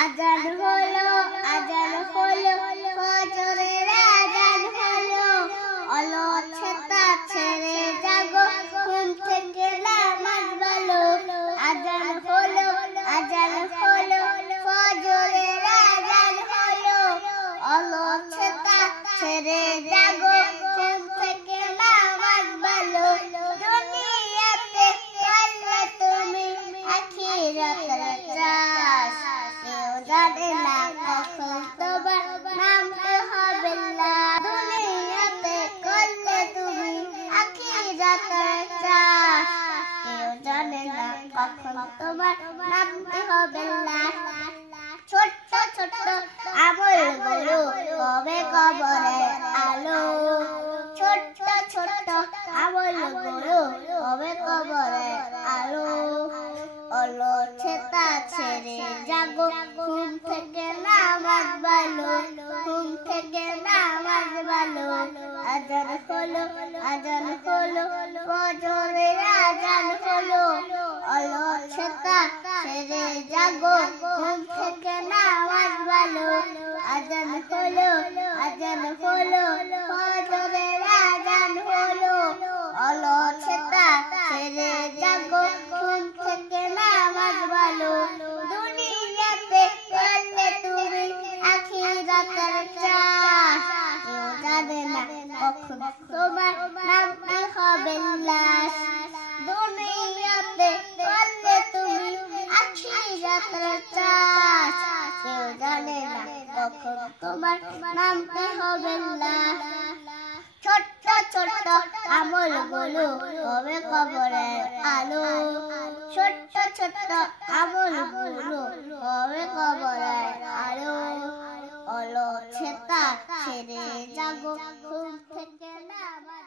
আজান হলো ফজরের আজান হলো অলসতা ছেড়ে জাগো ঘুম থেকে নামাজ বলো আজান হলো ফজরের আজান হলো অলসতা ছেড়ে জাগো ঘুম থেকে নামাজ বলো দুনিয়াতে কালে তুমি আখিরাতের চাষ কেউ জানে না কখন তোমার নামতে হবে না দুনিয়াতে করলে তুমি আখিরাতের চাষ কেউ জানে না কখন তোমার নামতে হবে না ছোট্ট ছোট্ট আমলগুলো কবে কবরে আলো ছোট্ট ছোট্ট আমলগুলো কবে কবরে আলো অলসতা ছেড়ে জাগো ঘুম থেকে নামাজ বলো আজান হলো ফজরের আজান হলো অলসতা ছেড়ে জাগো ঘুম থেকে নামাজ বলো আজান হলো ফজরের আজান হলো অলসতা ছেড়ে জাগো ঘুম থেকে নামাজ বলো দুনিয়াতে করলে তুমি আখিরাতের চাষ কেউ জানে না কখন তোমার নামতে হবে লাশ দুনিয়াতে করলে তুমি আখিরাতের চাষ কেউ জানে না কখন তোমার নামতে হবে লাশ ছোট্ট ছোট্ট আমলগুলো কবে কবরের আলো ছোট্ট ছোট্ট আমলগুলো কবে কবরের আলো অলসতা ছেড়ে জাগো ঘুম থেকে নামাজ